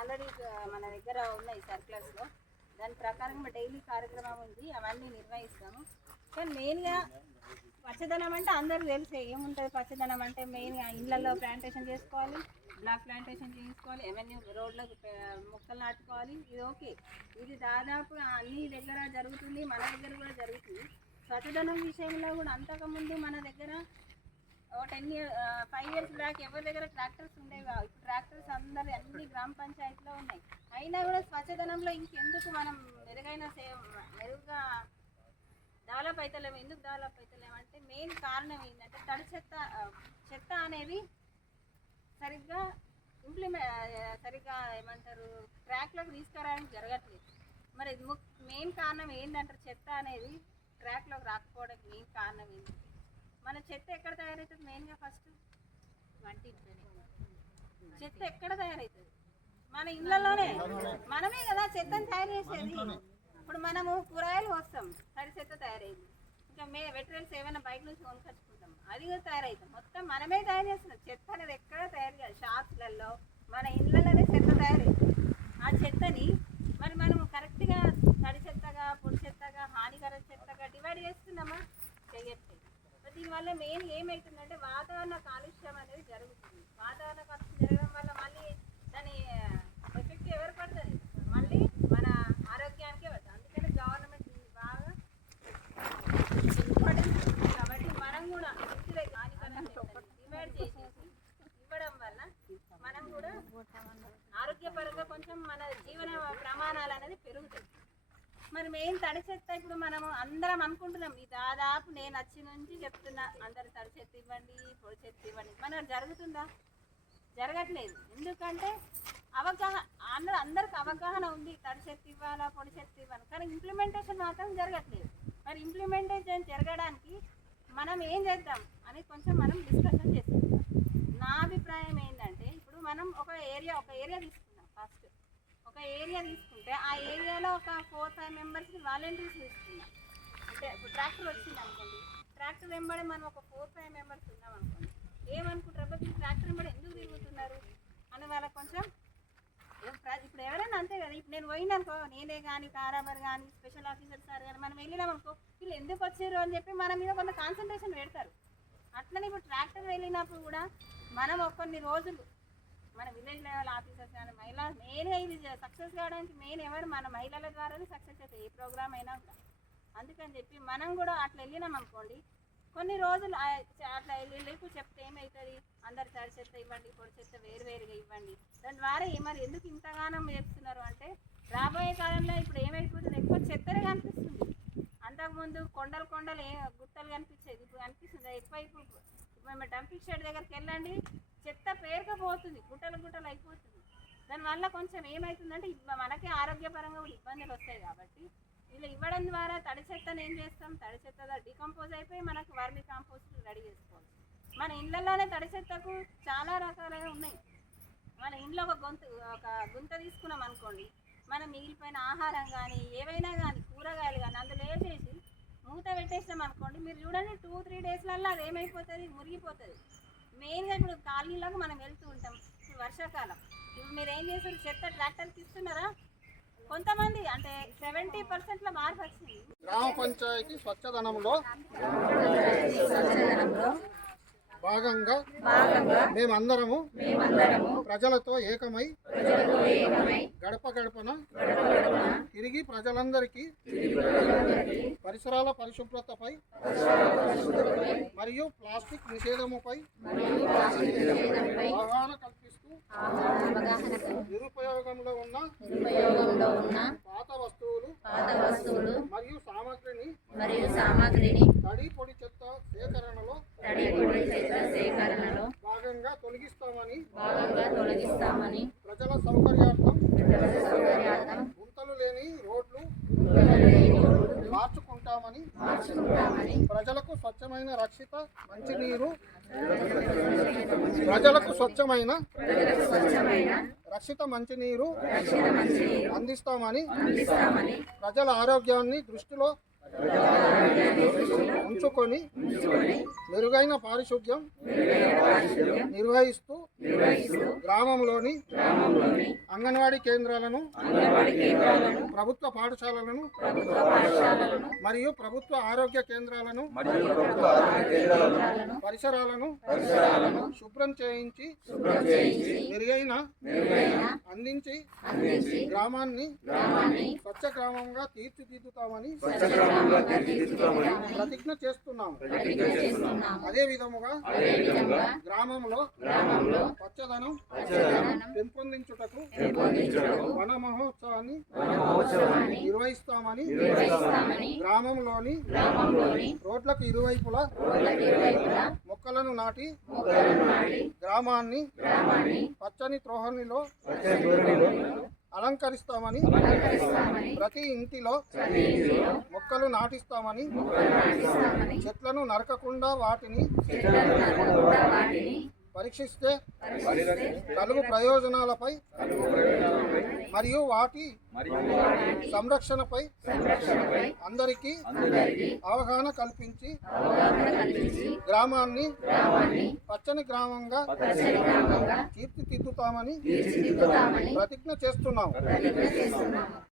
Already మన దగ్గర ఉన్నాయి సర్క్యులర్స్లో దాని ప్రకారం డైలీ కార్యక్రమం ఉంది అవన్నీ నిర్వహిస్తాము. కానీ మెయిన్గా పచ్చదనం అంటే అందరూ తెలిసే ఏముంటుంది పచ్చదనం అంటే మెయిన్గా ఇళ్ళల్లో ప్లాంటేషన్ చేసుకోవాలి బ్లాక్ ప్లాంటేషన్ చేసుకోవాలి ఎవెన్యూ రోడ్లకు మొక్కలు నాటుకోవాలి ఇది ఓకే ఇది దాదాపు అన్ని దగ్గర జరుగుతుంది మన దగ్గర కూడా జరుగుతుంది. పచ్చదనం విషయంలో కూడా అంతకుముందు మన దగ్గర ten year five years back ఎవరి దగ్గర ట్రాక్టర్స్ ఉండేవి కావు. ఇప్పుడు ట్రాక్టర్స్ అందరు అన్ని గ్రామ పంచాయతీలో ఉన్నాయి. అయినా కూడా స్వచ్ఛదనంలో ఇంకెందుకు మనం మెరుగైన సేవ మెరుగ్గా డెవలప్ అవుతలేము ఎందుకు డెవలప్ అవుతలేము అంటే మెయిన్ కారణం ఏంటంటే తడి చెత్త చెత్త అనేది సరిగ్గా ఇంప్లిమెంట్ సరిగ్గా ఏమంటారు ట్రాక్లోకి తీసుకురావడానికి జరగట్లేదు. మరి మెయిన్ కారణం ఏంటంటారు? చెత్త అనేది ట్రాక్లోకి రాకపోవడానికి మెయిన్ కారణం ఏంటి? మన చెత్త ఎక్కడ తయారవుతుంది మెయిన్గా ఫస్ట్ వంటింట్లోనే చెత్త ఎక్కడ తయారవుతుంది మన ఇళ్ళలోనే మనమే కదా చెత్తని తయారు చేసేది. ఇప్పుడు మనము కూరగాయలు వస్తాం తడి చెత్త తయారైంది. ఇంకా మే వెటరల్స్ ఏమైనా బయట నుంచి కొనుకొచ్చుకుంటాం. అది కూడా తయారవుతాం మొత్తం మనమే తయారు చేస్తున్నాం. చెత్త అనేది ఎక్కడ తయారు చేయాలి? షాప్స్లలో మన ఇళ్ళలోనే చెత్త తయారైంది ఆ చెత్తని మరి మనం కరెక్ట్గా తడి చెత్తగా పొడి చెత్తగా హానికర చెత్తగా డివైడ్ చేస్తున్నామా చెయ్యట్లేదు మరి దీనివల్ల మెయిన్ ఏమవుతుందంటే వాతావరణ కాలుష్యం అనేది జరుగుతుంది. వాతావరణ కాలుష్యం జరగడం వల్ల మళ్ళీ దాని ఎఫెక్ట్ ఎవరు పడుతుంది మళ్ళీ మన ఆరోగ్యానికే పడుతుంది అందుకని గవర్నమెంట్ దీన్ని బాగా ఇంపార్టెన్స్ ఇస్తుంది కాబట్టి మనం కూడా ఇంటి దగ్గర హానికరమైన చెత్తని డివైడ్ చేసేసి ఇవ్వడం వల్ల మనం కూడా ఆరోగ్యపరంగా కొంచెం మన జీవన ప్రమాణాలు అనేది పెరుగుతాయి మనం ఏం తడి చెత్త ఇప్పుడు మనము అందరం అనుకుంటున్నాం. ఈ దాదాపు నేను వచ్చి నుంచి చెప్తున్నా అందరు తడి చెత్త ఇవ్వండి పొడి చెత్త ఇవ్వండి. మన జరుగుతుందా? జరగట్లేదు. ఎందుకంటే అవగాహన అందరూ అందరికి అవగాహన ఉంది. తడి చెత్త ఇవ్వాలా పొడి చెత్త ఇవ్వాలి? కానీ ఇంప్లిమెంటేషన్ మాత్రం జరగట్లేదు. మరి ఇంప్లిమెంటేషన్ జరగడానికి మనం ఏం చేద్దాం అని కొంచెం మనం డిస్కషన్ చేసుకుందాం నా అభిప్రాయం ఏంటంటే ఇప్పుడు మనం ఒక ఏరియా ఒక ఏరియా తీసుకుంటాం ఏరియా తీసుకుంటే ఆ ఏరియాలో ఒక ఫోర్ ఫైవ్ మెంబర్స్కి వాలంటీర్స్ తీసుకున్నాం. అంటే ఇప్పుడు ట్రాక్టర్ వచ్చింది అనుకోండి. ట్రాక్టర్ వెంబడి మనం ఒక ఫోర్ ఫైవ్ మెంబర్స్ ఉన్నాం అనుకోండి. ఏమనుకుంటారు? ట్రాక్టర్ వెంబడి ఎందుకు తిరుగుతున్నారు అని వాళ్ళకి కొంచెం ఇప్పుడు ఎవరైనా అంతే కదా. ఇప్పుడు నేను పోయినానుకో నేనే కానీ కారాబర్ కానీ స్పెషల్ ఆఫీసర్ సార్ కానీ మనం వెళ్ళినాం అనుకో వీళ్ళు ఎందుకు వచ్చారు అని చెప్పి మన మీద కొంత కాన్సన్ట్రేషన్ పెడతారు. అట్లనే ఇప్పుడు ట్రాక్టర్ వెళ్ళినప్పుడు కూడా మనం ఒక కొన్ని రోజులు మన విలేజ్ లెవెల్ ఆఫీసర్స్ కానీ మహిళా మెయిన్గా ఇది సక్సెస్ కావడానికి మెయిన్ ఎవరు? మన మహిళల ద్వారానే సక్సెస్ అవుతాయి ఏ ప్రోగ్రామ్ అయినా కూడా. అందుకని చెప్పి మనం కూడా అట్లా వెళ్ళినాం అనుకోండి. కొన్ని రోజులు అట్లా వెళ్ళి చెప్తే ఏమవుతుంది అందరు తడి చెత్త ఇవ్వండి పొడి చెత్త వేరు వేరుగా ఇవ్వండి. దాని ద్వారా ఏ- మరి ఎందుకు ఇంతగానం చేస్తున్నారు అంటే రాబోయే కాలంలో ఇప్పుడు ఏమైపోతుంది ఎక్కువ చెత్తనే కనిపిస్తుంది అంతకుముందు కొండలు గుట్టలు కనిపించేది. ఇప్పుడు కనిపిస్తుంది. ఎక్కువ ఇప్పుడు మేము డంపింగ్ షెడ్ దగ్గరికి వెళ్ళండి చెత్త పేరుకపోతుంది. గుట్టలు గుట్టలు అయిపోతుంది దానివల్ల కొంచెం ఏమవుతుందంటే మనకి మనకే ఆరోగ్యపరంగా కూడా ఇబ్బందులు వస్తాయి కాబట్టి ఇలా ఇవ్వడం ద్వారా తడి చెత్తను ఏం చేస్తాం? తడి చెత్త డికంపోజ్ అయిపోయి మనకు వర్మి కాంపోస్ట్ రెడీ చేసుకోవాలి. మన ఇళ్ళల్లోనే తడి చెత్తకు చాలా రకాలుగా ఉన్నాయి. మన ఇంట్లో ఒక గొంతు ఒక గుంత తీసుకున్నాం అనుకోండి మనం మిగిలిపోయిన ఆహారం కానీ ఏవైనా కానీ కూరగాయలు కానీ అందులో మూత పెట్టేసినాం అనుకోండి మీరు చూడండి టూ త్రీ డేస్లలో అది ఏమైపోతుంది మురిగిపోతుంది మెయిన్గా ఇప్పుడు కాలనీలోకి మనం వెళ్తూ ఉంటాం ఇప్పుడు వర్షాకాలం. ఇప్పుడు మీరు ఏం చేస్తారు చెత్త ట్రాక్టర్కి ఇస్తున్నారా? కొంతమంది అంటే సెవెంటీ పర్సెంట్లో మార్పు వచ్చింది. గ్రామ పంచాయతీ స్వచ్ఛదనంలో భాగంగా మేమందరము ప్రజలతో ఏకమై గడప గడపన తిరిగి ప్రజలందరికీ పరిసరాల పరిశుభ్రతపై మరియు ప్లాస్టిక్ నిషేధముపై అవగాహన కల్పిస్తూ నిరుపయోగంలో ఉన్న పాత వస్తువులు మరియు సామగ్రిని మరియు సామాగ్రిని తడి పొడి సేకరణలో తడి పొడి చెత్త సేకరణలో భాగంగా తొలగిస్తామని భాగంగా తొలగిస్తామని ప్రజల సౌకర్యార్థం ప్రజల సౌకర్యార్థం గుంతలు లేని రోడ్లు మార్చుకుంటామని మార్చుకుంటామని ప్రజలకు స్వచ్ఛమైన రక్షిత మంచినీరు ప్రజలకు స్వచ్ఛమైన రక్షిత మంచినీరు అందిస్తామని ప్రజల ఆరోగ్యాన్ని దృష్టిలో ఉంచుకొని మెరుగైన పారిశుద్ధ్యం నిర్వహిస్తూ గ్రామంలోని అంగన్వాడీ కేంద్రాలను అంగన్వాడీ కేంద్రాలను ప్రభుత్వ పాఠశాలలను మరియు ప్రభుత్వ ఆరోగ్య కేంద్రాలను పరిసరాలను పరిసరాలను శుభ్రం చేయించి మెరుగైన అందించి గ్రామాన్ని గ్రామాన్ని స్వచ్ఛ గ్రామంగా తీర్చిదిద్దుతామని ప్రతిజ్ఞ చేస్తున్నాము. ప్రతిజ్ఞ చేస్తున్నాము. అదే విధముగా గ్రామంలో గ్రామంలో పచ్చదనం పచ్చదనం పెంపొందించుటకు పెంపొందించుటకు వన మహోత్సవాన్ని వన మహోత్సవాన్ని నిర్వహిస్తామని గ్రామంలోని రోడ్లకు ఇరువైపులా మొక్కలను నాటి మొక్కలను నాటి గ్రామాన్ని గ్రామాన్ని పచ్చని త్రోహణిలో అలంకరిస్తామని ప్రతి ఇంటిలో మొక్కలు నాటిస్తామని చెట్లను నరకకుండా వాటిని పరీక్షిస్తే కలుగు ప్రయోజనాలపై మరియు వాటి సంరక్షణపై అందరికీ అవగాహన కల్పించి గ్రామాన్ని పచ్చని గ్రామంగా తీర్చిదిద్దుతామని ప్రతిజ్ఞ చేస్తున్నాం. ప్రతిజ్ఞ చేస్తున్నాము.